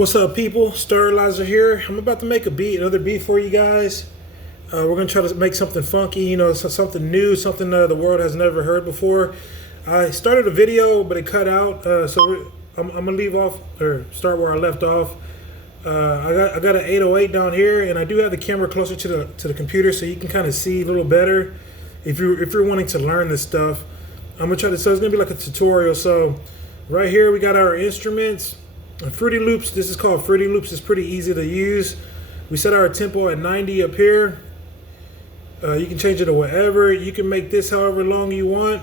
What's up, people? Sterilizer here. I'm about to make another beat for you guys. We're gonna try to make something funky, something new, something the world has never heard before. I started a video, but it cut out, I'm gonna leave off or start where I left off. I got an 808 down here, and I do have the camera closer to the computer, so you can kind of see a little better if you're wanting to learn this stuff. I'm gonna try to. So it's gonna be like a tutorial. So right here we got our instruments. Fruity Loops, this is called Fruity Loops. It's pretty easy to use. We set our tempo at 90 up here. You can change it to whatever. You can make this however long you want.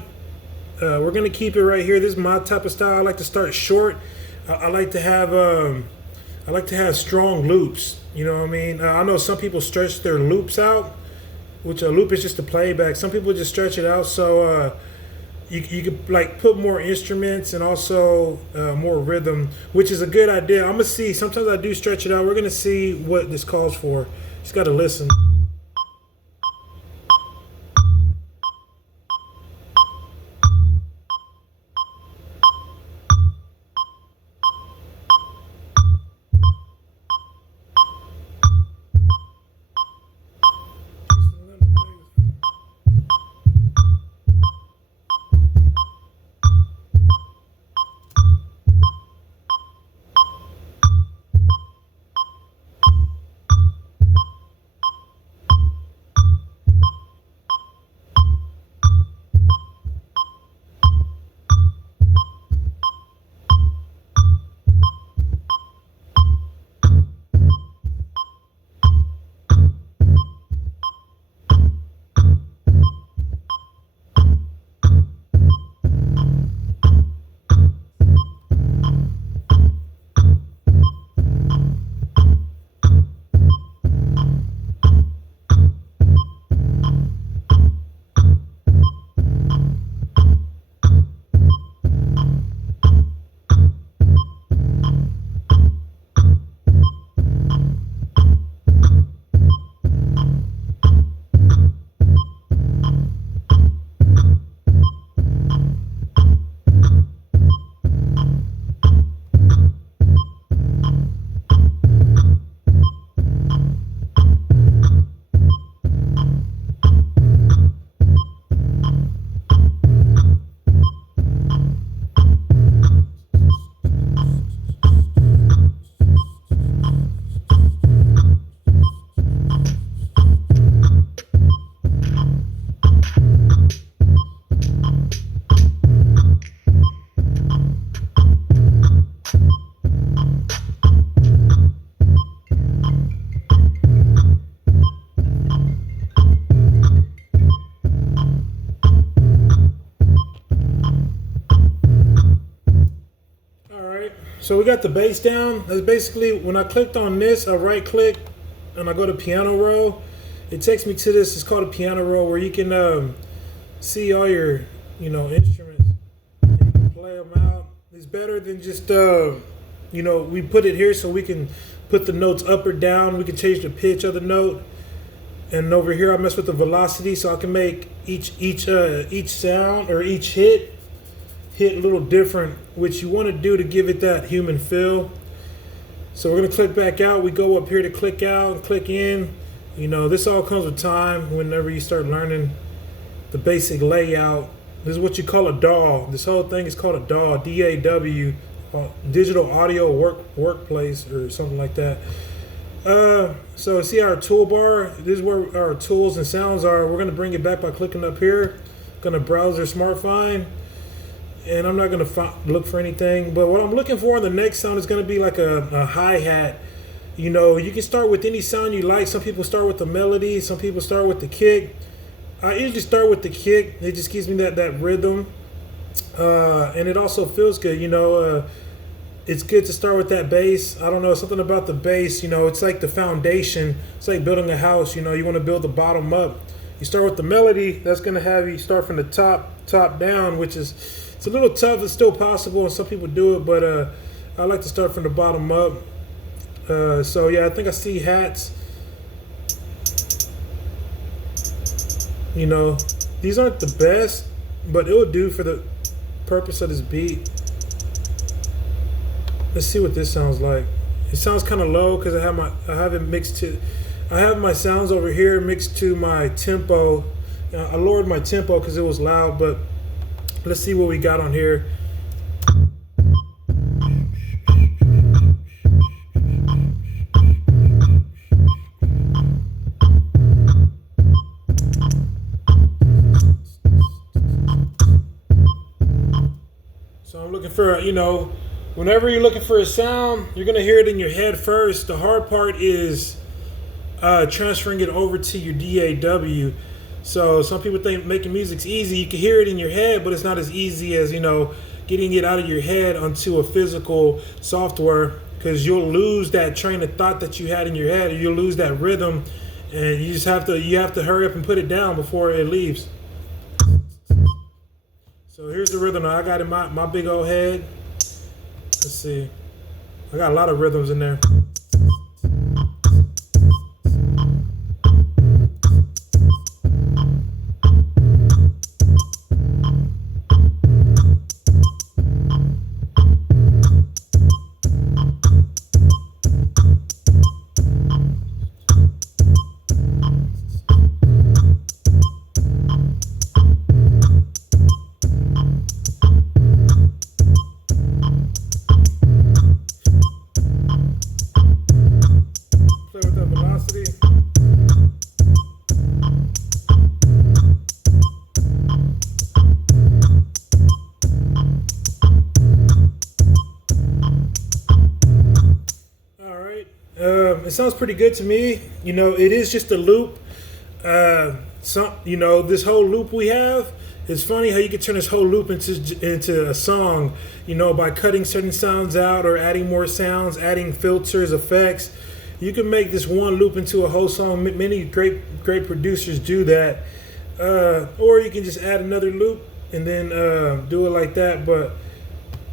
We're gonna keep it right here. This is my type of style. I like to start short. I like to have strong loops. You know what I mean? I know some people stretch their loops out, which a loop is just a playback. Some people just stretch it out so you could like put more instruments and also more rhythm, which is a good idea. I'm gonna see. Sometimes I do stretch it out. We're gonna see what this calls for. Just gotta listen. So we got the bass down. That's basically when I clicked on this, I right click and I go to piano roll. It takes me to this. It's called a piano roll where you can see all your instruments. And you can play them out. It's better than just we put it here so we can put the notes up or down. We can change the pitch of the note. And over here I mess with the velocity so I can make each sound or each hit a little different, which you want to do to give it that human feel. So we're going to click back out. We go up here to click out and click in. This all comes with time whenever you start learning the basic layout. This is what you call a DAW. This whole thing is called a DAW, D-A-W, Digital Audio Workplace or something like that. So see our toolbar. This is where our tools and sounds are. We're going to bring it back by clicking up here. Going to browse our Smart Find. And I'm not going to look for anything. But what I'm looking for in the next sound is going to be like a hi-hat. You can start with any sound you like. Some people start with the melody. Some people start with the kick. I usually start with the kick. It just gives me that rhythm. And it also feels good. It's good to start with that bass. I don't know, something about the bass. It's like the foundation. It's like building a house. You want to build the bottom up. You start with the melody. That's going to have you start from the top down, which is... It's a little tough. It's still possible, and some people do it, but I like to start from the bottom up. So yeah, I think I see hats. You know, these aren't the best, but it'll do for the purpose of this beat. Let's see what this sounds like. It sounds kind of low because I have it mixed to. I have my sounds over here mixed to my tempo. I lowered my tempo because it was loud, but let's see what we got on here. So I'm looking for, whenever you're looking for a sound, you're going to hear it in your head first. The hard part is transferring it over to your DAW. So some people think making music's easy. You can hear it in your head, but it's not as easy as, getting it out of your head onto a physical software, because you'll lose that train of thought that you had in your head, or you'll lose that rhythm, and you have to hurry up and put it down before it leaves. So here's the rhythm I got in my big old head. Let's see. I got a lot of rhythms in there. Play with that velocity. All right. It sounds pretty good to me. It is just a loop. This whole loop we have. It's funny how you can turn this whole loop into a song, by cutting certain sounds out or adding more sounds, adding filters, effects. You can make this one loop into a whole song. Many great producers do that. Or you can just add another loop and then do it like that. But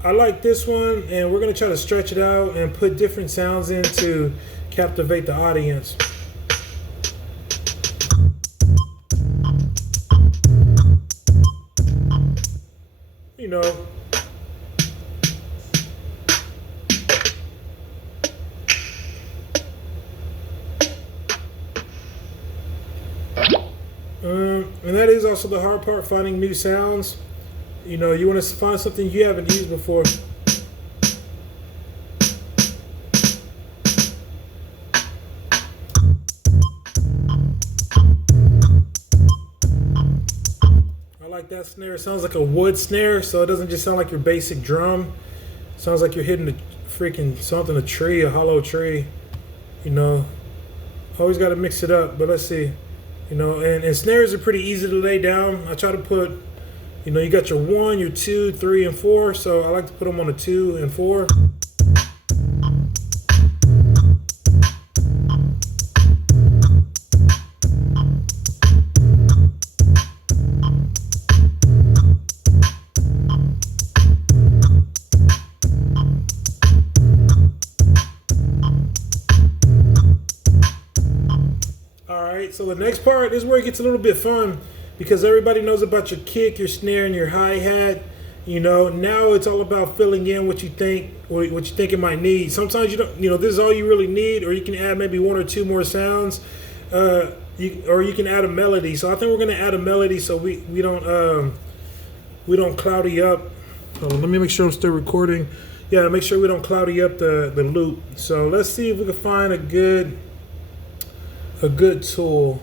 I like this one, and we're going to try to stretch it out and put different sounds in to captivate the audience. And that is also the hard part, finding new sounds. You want to find something you haven't used before. I like that snare. It sounds like a wood snare, so it doesn't just sound like your basic drum. It sounds like you're hitting a tree, a hollow tree. Always got to mix it up, but let's see. And snares are pretty easy to lay down. I try to put, you got your 1, your 2, 3, and 4. So I like to put them on a 2 and 4. So the next part is where it gets a little bit fun, because everybody knows about your kick, your snare, and your hi-hat. Now it's all about filling in what you think it might need. Sometimes you don't, this is all you really need, or you can add maybe 1 or 2 more sounds, or you can add a melody. So I think we're going to add a melody so we don't cloudy up. Hold on, let me make sure I'm still recording. Yeah, make sure we don't cloudy up the loop. So let's see if we can find a good tool.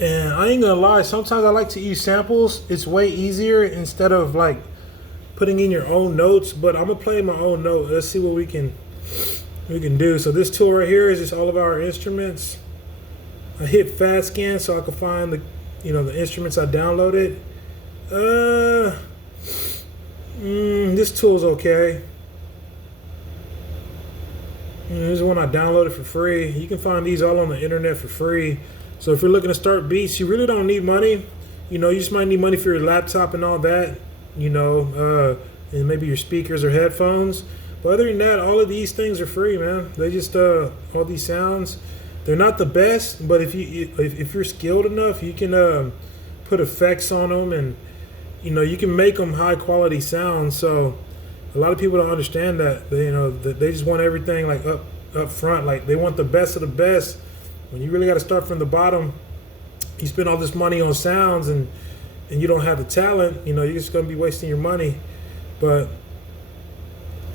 And I ain't gonna lie, sometimes I like to use samples. It's way easier instead of like putting in your own notes, but I'm gonna play my own note. Let's see what we can do. So this tool right here is just all of our instruments. I hit fast scan so I can find the instruments I downloaded. This tool's okay. Here's one I downloaded for free. You can find these all on the internet for free. So if you're looking to start beats, you really don't need money. You just might need money for your laptop and all that. And maybe your speakers or headphones. But other than that, all of these things are free, man. They just all these sounds. They're not the best, but if you're skilled enough, you can put effects on them, and you can make them high quality sounds. So A lot of people don't understand that. They, that they just want everything like up front. Like they want the best of the best. When you really got to start from the bottom, you spend all this money on sounds and you don't have the talent. You're just gonna be wasting your money. But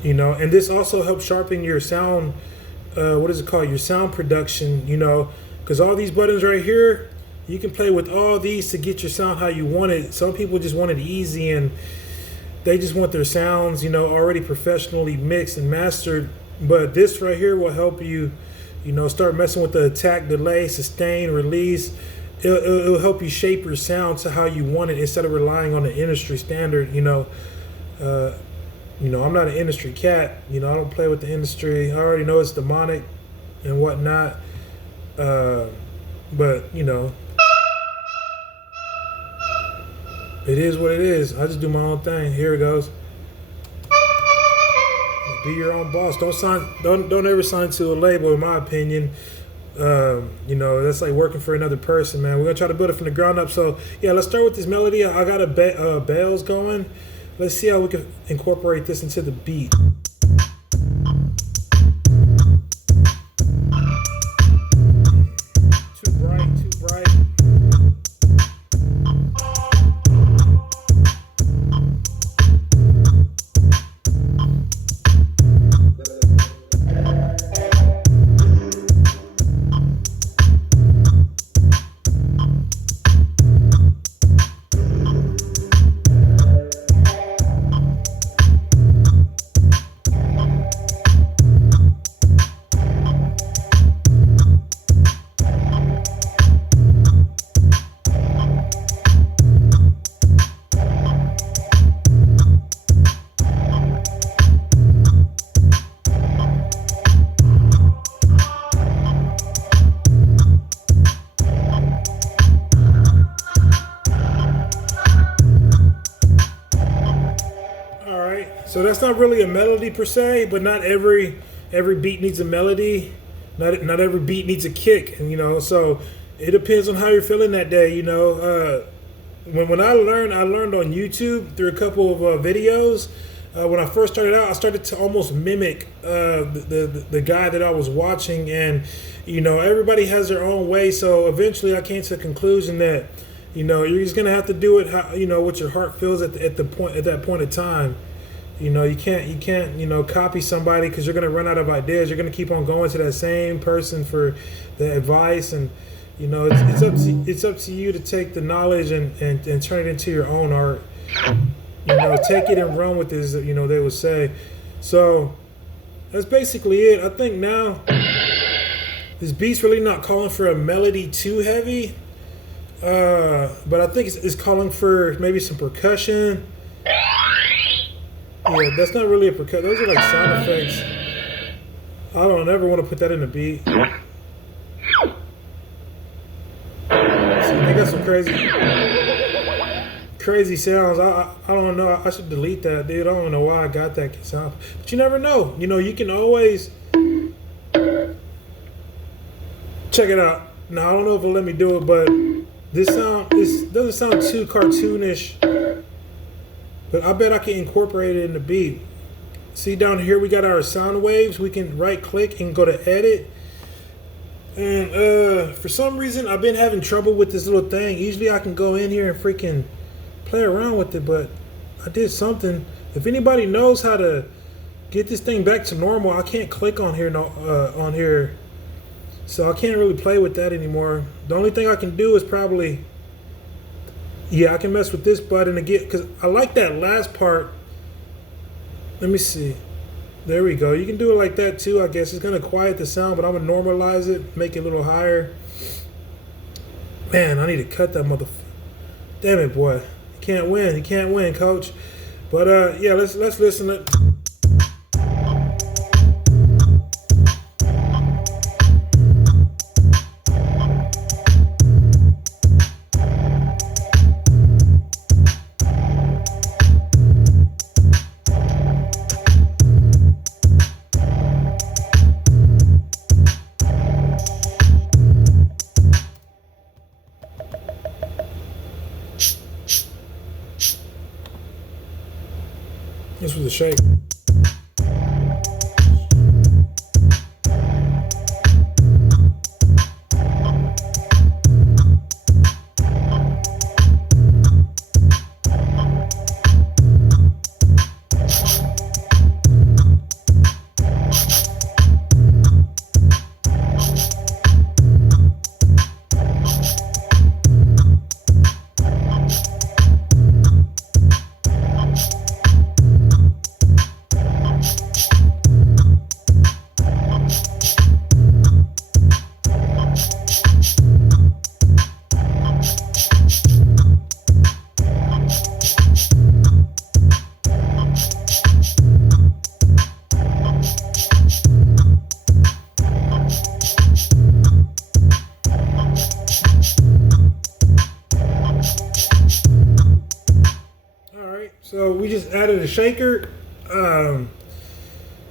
and this also helps sharpen your sound. What is it called? Your sound production. Because all these buttons right here, you can play with all these to get your sound how you want it. Some people just want it easy and they just want their sounds, already professionally mixed and mastered. But this right here will help you, start messing with the attack, delay, sustain, release. It'll help you shape your sound to how you want it instead of relying on the industry standard. I'm not an industry cat. I don't play with the industry. I already know it's demonic and whatnot. But it is what it is. I just do my own thing. Here it goes. Be your own boss. Don't ever sign to a label, in my opinion. That's like working for another person, man. We're gonna try to build it from the ground up. So yeah, let's start with this melody. I got a bells going. Let's see how we can incorporate this into the beat. Too bright, too bright. So that's not really a melody per se, but not every beat needs a melody. Not every beat needs a kick, and so it depends on how you're feeling that day. When I learned on YouTube through a couple of videos. When I first started out, I started to almost mimic the guy that I was watching, and everybody has their own way. So eventually, I came to the conclusion that you're just gonna have to do it how what your heart feels at that point in time. You can't copy somebody because you're gonna run out of ideas. You're gonna keep on going to that same person for the advice, and it's up to you to take the knowledge and turn it into your own art. Take it and run with this. They would say. So that's basically it. I think now this beat's really not calling for a melody too heavy, but I think it's calling for maybe some percussion. Yeah, that's not really a percussion. Those are like sound effects. I don't ever want to put that in a beat. See, they got some crazy sounds. I don't know. I should delete that, dude. I don't know why I got that sound. But you never know. You can always check it out. Now I don't know if it'll let me do it, but this doesn't sound too cartoonish. But I bet I can incorporate it in the beat. See down here, we got our sound waves. We can right click and go to edit. And for some reason, I've been having trouble with this little thing. Usually I can go in here and freaking play around with it, but I did something. If anybody knows how to get this thing back to normal, I can't click on here, on here. So I can't really play with that anymore. The only thing I can do is probably... Yeah, I can mess with this button again because I like that last part. Let me see. There we go. You can do it like that too, I guess. It's going to quiet the sound, but I'm going to normalize it, make it a little higher. Man, I need to cut that motherfucker. Damn it, boy. You can't win. You can't win, coach. But yeah, let's listen to... This was a shake. just added a shaker.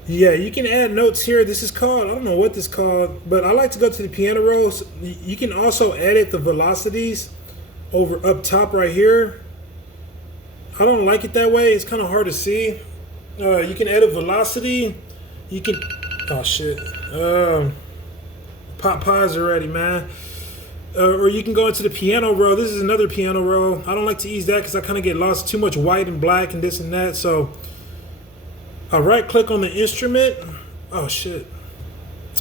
Yeah, you can add notes here. This is called, I don't know what this is called, but I like to go to the piano roll. So you can also edit the velocities over up top right here. I don't like it that way. It's kind of hard to see. You can edit velocity. You can, oh shit. Pop pies already, man. Or you can go into the piano roll. This is another piano roll. I don't like to use that because I kind of get lost. Too much white and black and this and that. So I right click on the instrument. Oh shit.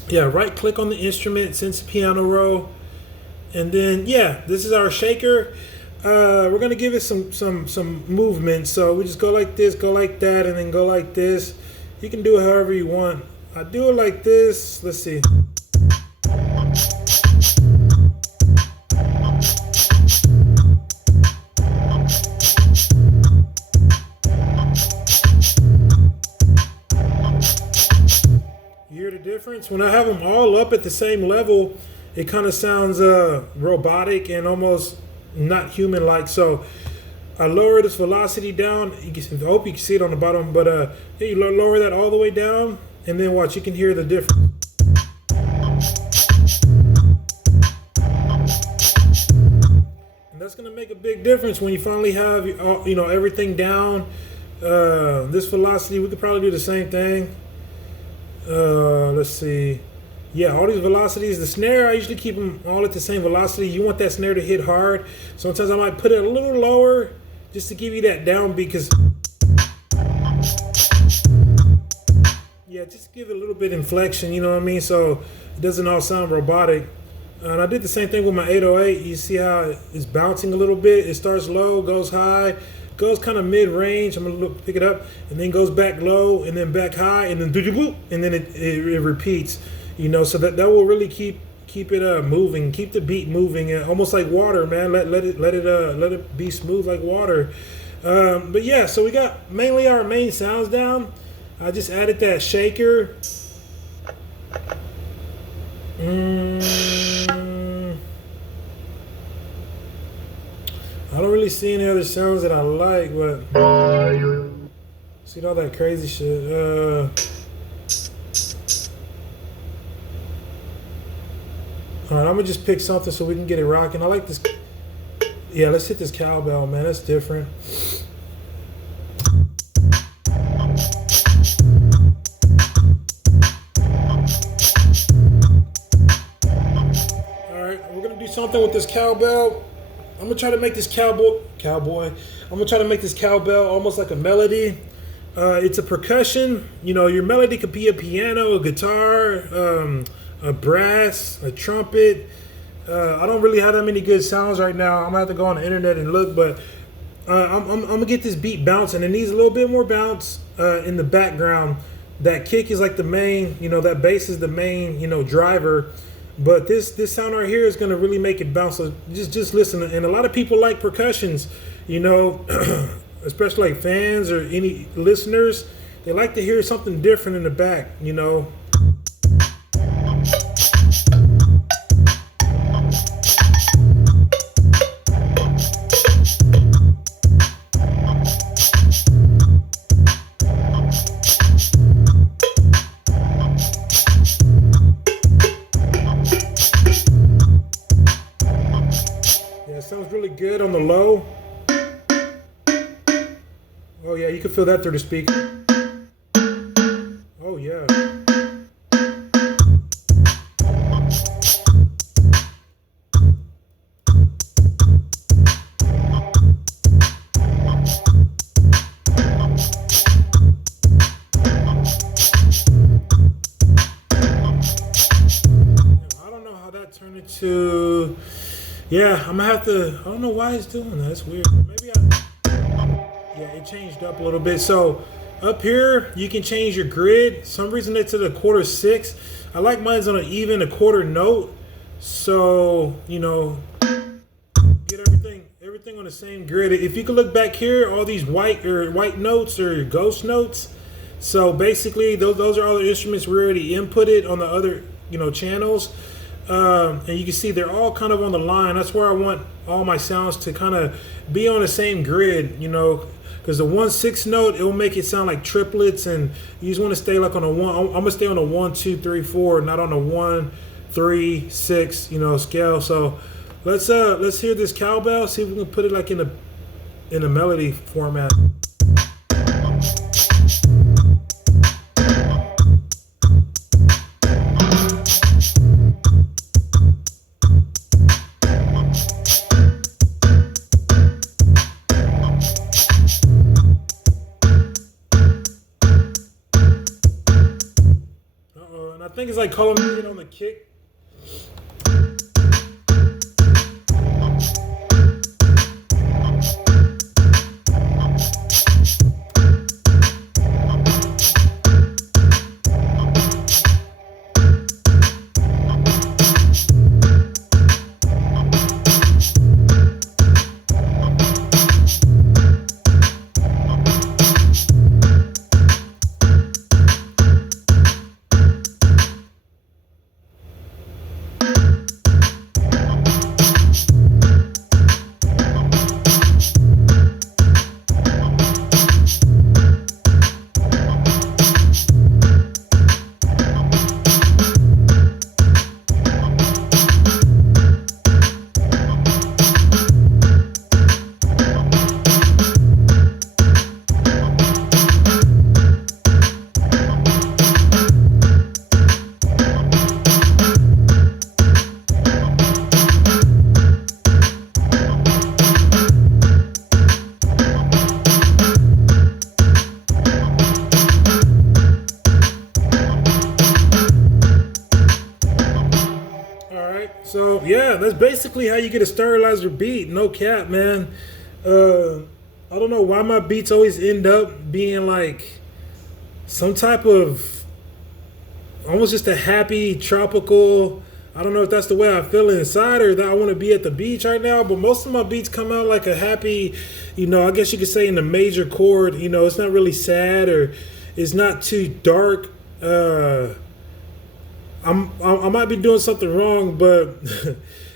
Yeah, right click on the instrument since piano roll. And then yeah, this is our shaker. We're gonna give it some movement. So we just go like this, go like that, and then go like this. You can do it however you want. I do it like this. Let's see. You hear the difference? When I have them all up at the same level, it kind of sounds robotic and almost not human-like. So I lower this velocity down. I hope you can see it on the bottom, but yeah, you lower that all the way down, and then watch. You can hear the difference. And that's gonna make a big difference when you finally have everything down. This velocity, we could probably do the same thing. Let's see. Yeah, all these velocities. The snare, I usually keep them all at the same velocity. You want that snare to hit hard. Sometimes I might put it a little lower just to give you that downbeat, because yeah, just give it a little bit inflection, you know what I mean? So it doesn't all sound robotic. And I did the same thing with my 808. You see how it's bouncing a little bit? It starts low, goes high, goes kind of mid-range. I'm gonna pick it up, and then goes back low, and then back high, and then and then it repeats. You know, so that will really keep it moving, keep the beat moving, almost like water, man. Let it be smooth like water. But yeah, so we got mainly our main sounds down. I just added that shaker. I don't really see any other sounds that I like, but see all that crazy shit. All right, I'm gonna just pick something so we can get it rocking. I like this. Yeah, let's hit this cowbell, man. That's different. All right, we're gonna do something with this cowbell. I'm gonna try to make this cowboy. I'm gonna try to make this cowbell almost like a melody. It's a percussion. You know, your melody could be a piano, a guitar, a brass, a trumpet. I don't really have that many good sounds right now. I'm gonna have to go on the internet and look, but I'm gonna get this beat bouncing. It needs a little bit more bounce in the background. That kick is like the main, that bass is the main, driver. But this sound right here is gonna really make it bounce. So just listen. And a lot of people like percussions, especially like fans or any listeners. They like to hear something different in the back, Sounds really good on the low. Oh yeah, you can feel that through the speaker. Oh yeah. I don't know how that turned into. Yeah, I'm gonna have to. I don't know why it's doing that. It's weird. Maybe yeah, it changed up a little bit. So up here, you can change your grid. Some reason it's at a 4/6. I like mine's on an even a quarter note. So get everything on the same grid. If you can look back here, all these white notes or ghost notes. So basically, those are all the instruments we already inputted on the other channels. And you can see they're all kind of on the line. That's where I want all my sounds to kind of be on the same grid, because the 1/6 note, it will make it sound like triplets, and you just want to stay like on a one. I'm gonna stay on a 1, 2, 3, 4, not on a 1, 3, 6, scale. So let's hear this cowbell. See if we can put it like in a melody format. And I think it's like calling it on the kick. So yeah, that's basically how you get a sterilizer beat. No cap, man. I don't know why my beats always end up being like some type of almost just a happy tropical. I don't know if that's the way I feel inside or that I want to be at the beach right now. But most of my beats come out like a happy, I guess you could say in the major chord. It's not really sad or it's not too dark. I might be doing something wrong, but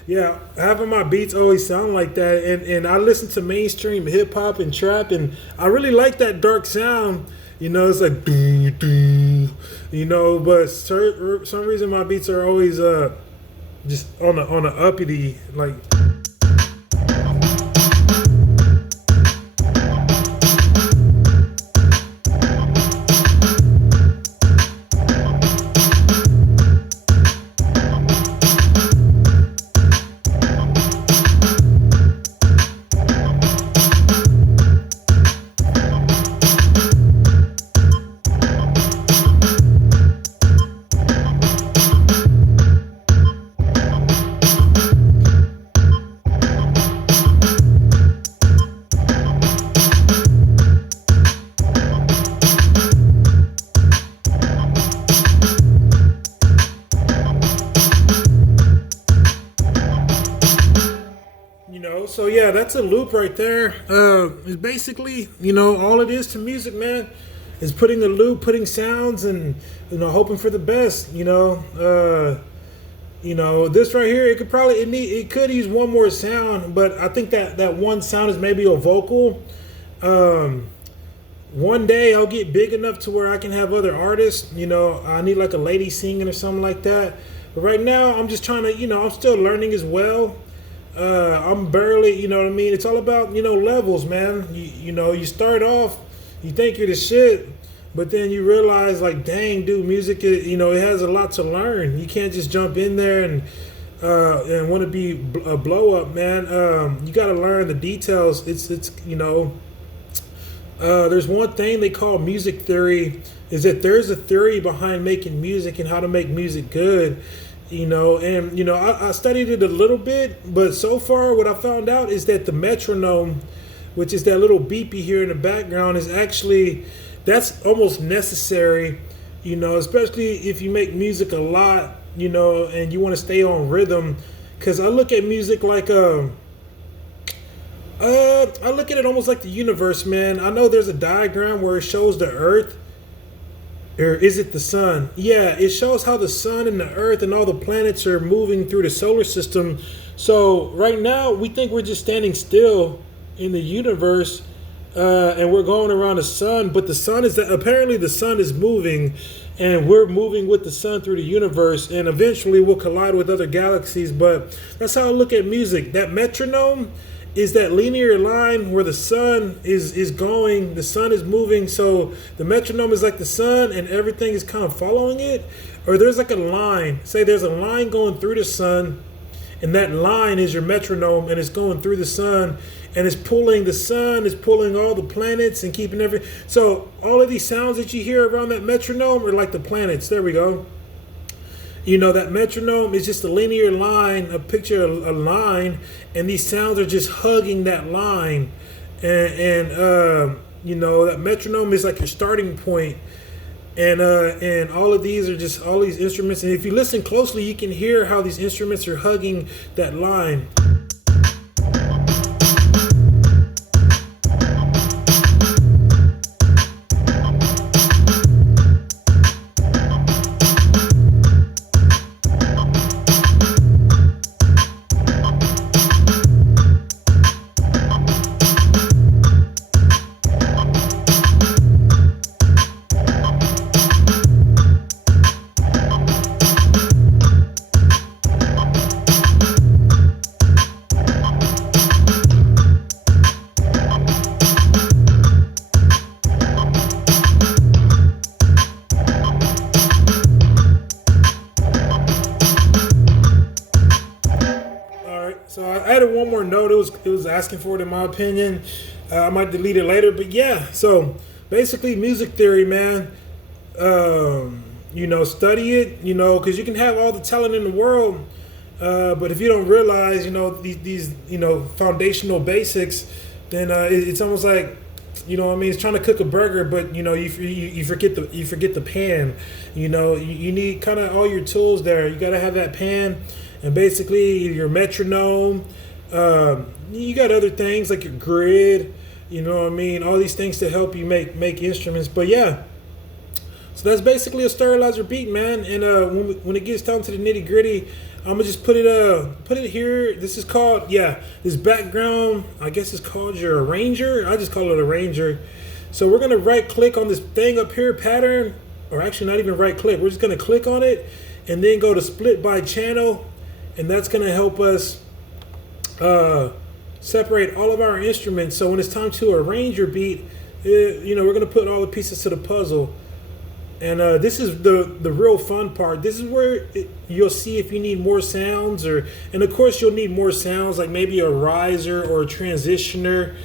yeah, having my beats always sound like that. And I listen to mainstream hip hop and trap, and I really like that dark sound. It's like doo doo, but for some reason my beats are always just on a uppity like. So yeah, that's a loop right there. It's basically, all it is to music, man, is putting a loop, putting sounds, and hoping for the best. This right here, it could use one more sound, but I think that one sound is maybe a vocal. One day I'll get big enough to where I can have other artists. I need like a lady singing or something like that. But right now, I'm just trying to, I'm still learning as well. I'm barely, It's all about, levels, man. You start off, you think you're the shit, but then you realize, like, dang, dude, music, it has a lot to learn. You can't just jump in there and want to be a blow up, man. You got to learn the details. There's one thing they call music theory, is that there's a theory behind making music and how to make music good. I studied it a little bit, but so far what I found out is that the metronome, which is that little beepy here in the background, that's almost necessary, especially if you make music a lot, and you want to stay on rhythm. Because I look at music like I look at it almost like the universe, man. I know there's a diagram where it shows the earth. Or is it the sun? Yeah, it shows how the sun and the earth and all the planets are moving through the solar system. So right now, we think we're just standing still in the universe. and we're going around the sun. But the sun is apparently the sun is moving, and we're moving with the sun through the universe, and eventually we'll collide with other galaxies. But that's how I look at music. That metronome is that linear line where the sun is going, the sun is moving, so the metronome is like the sun and everything is kind of following it. Or there's like a line, say there's a line going through the sun, and that line is your metronome, and it's going through the sun, and it's pulling the sun, is pulling all the planets and keeping so all of these sounds that you hear around that metronome are like the planets. There we go. That metronome is just a linear line, a picture, a line, and these sounds are just hugging that line. And that metronome is like your starting point. And all of these are just all these instruments. And if you listen closely, you can hear how these instruments are hugging that line. So I added one more note. It was asking for it in my opinion. I might delete it later, but yeah. So basically, music theory, man. Study it. Because you can have all the talent in the world, but if you don't realize, these foundational basics, then it's almost like, it's trying to cook a burger, but you forget the pan. You need kind of all your tools there. You got to have that pan. And basically your metronome, you got other things like your grid, all these things to help you make instruments. But yeah, so that's basically a sterilizer beat, man. And when it gets down to the nitty gritty, I'm gonna just put it here. This is called, this background, I guess it's called your arranger. I just call it arranger. So we're gonna right click on this thing up here, pattern, or actually not even right click. We're just gonna click on it and then go to split by channel. And that's going to help us separate all of our instruments. So when it's time to arrange your beat, we're going to put all the pieces to the puzzle. And this is the real fun part. This is where you'll see if you need more sounds, and of course you'll need more sounds, like maybe a riser or a transitioner.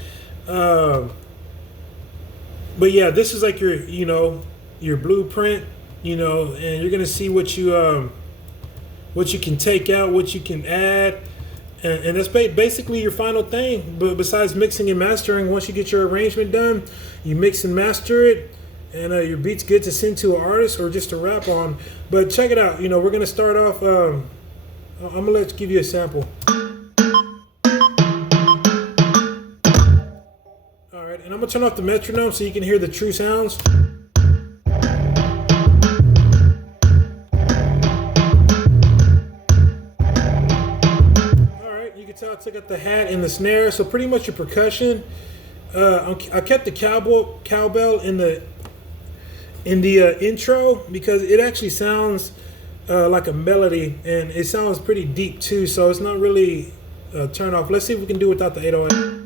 But yeah, this is like your blueprint, and you're going to see what you can take out, what you can add, and that's basically your final thing. But besides mixing and mastering, once you get your arrangement done, you mix and master it, and your beat's good to send to an artist or just to rap on. But check it out. We're gonna start off. I'm gonna give you a sample. All right, and I'm gonna turn off the metronome so you can hear the true sounds. I took out the hat and the snare, so pretty much your percussion. I kept the cowbell in the intro because it actually sounds like a melody, and it sounds pretty deep too. So it's not really a turn off. Let's see if we can do without the 808.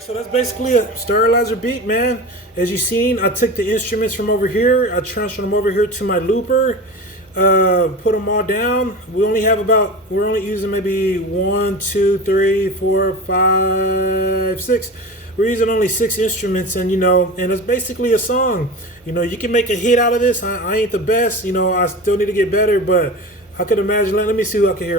So that's basically a sterilizer beat, man. As you've seen, I took the instruments from over here, I transferred them over here to my looper, put them all down. We're only using maybe 1, 2, 3, 4, 5, 6. we're using only 6 instruments, and and it's basically a song. You can make a hit out of this. I ain't the best. I still need to get better, but I could imagine. Let me see who I can hear.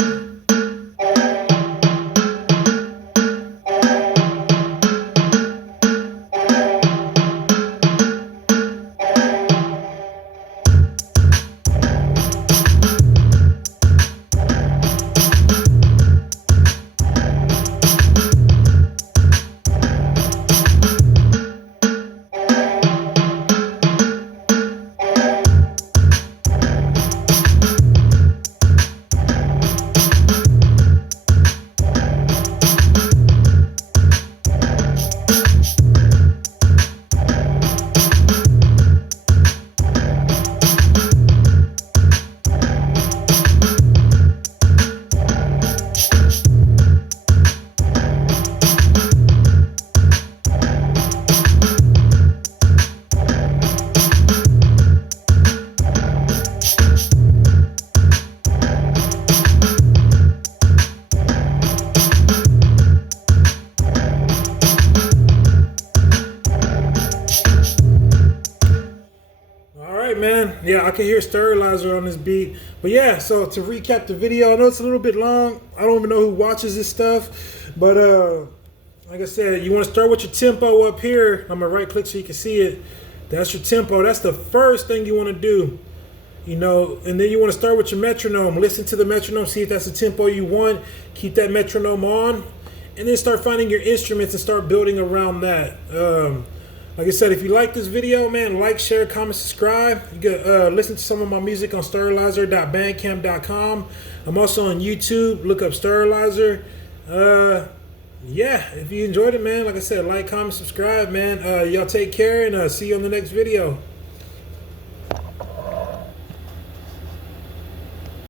Man, yeah, I can hear Sterilizer on this beat. But yeah, so to recap the video, I know it's a little bit long. I don't even know who watches this stuff, but like I said, you want to start with your tempo up here. I'm gonna right click so you can see it. That's your tempo. That's the first thing you want to do, and then you want to start with your metronome. Listen to the metronome, see if that's the tempo you want. Keep that metronome on, and then start finding your instruments and start building around that. Like I said, if you like this video, man, like, share, comment, subscribe. You can listen to some of my music on sterilizer.bandcamp.com. I'm also on YouTube. Look up Sterilizer. Yeah, if you enjoyed it, man, like I said, like, comment, subscribe, man. Y'all take care, and see you on the next video.